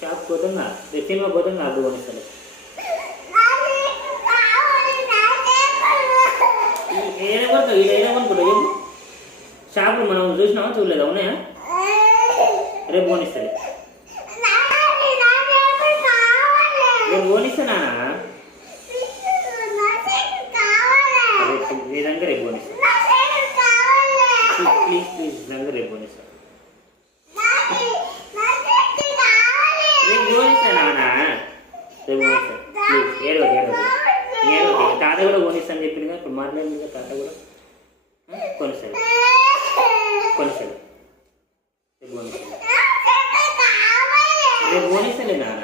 Shop పోతుందా రేపు cinema పోతుందా అప్పుడు కొనిస్తాను. ఏదైనా కొడతావు ఏదైనా కొనుక్కుంటావు చెప్పు. షాపులు మనం చూసినామా చూడలేదా ఉన్నాయా? రేపు కొనిస్తాను. రేపు కొనిస్తానా నిజంగా రేపు కొనిస్తాను. ప్లీజ్ ప్లీజ్ నిజంగా రేపు కొనిస్తాను. రేపు కొనిస్తానా రేపు కొనిస్తాను. ప్లీజ్ ఏడవకి తాత కూడా కొనిస్తాను చెప్పింది కదా. ఇప్పుడు మాట్లాడింది కదా తాత కూడా కొనిస్తాడు కొనిస్తాడు. రేపు కొనిస్తాను రేపు కొనిస్తాలే నాన్న.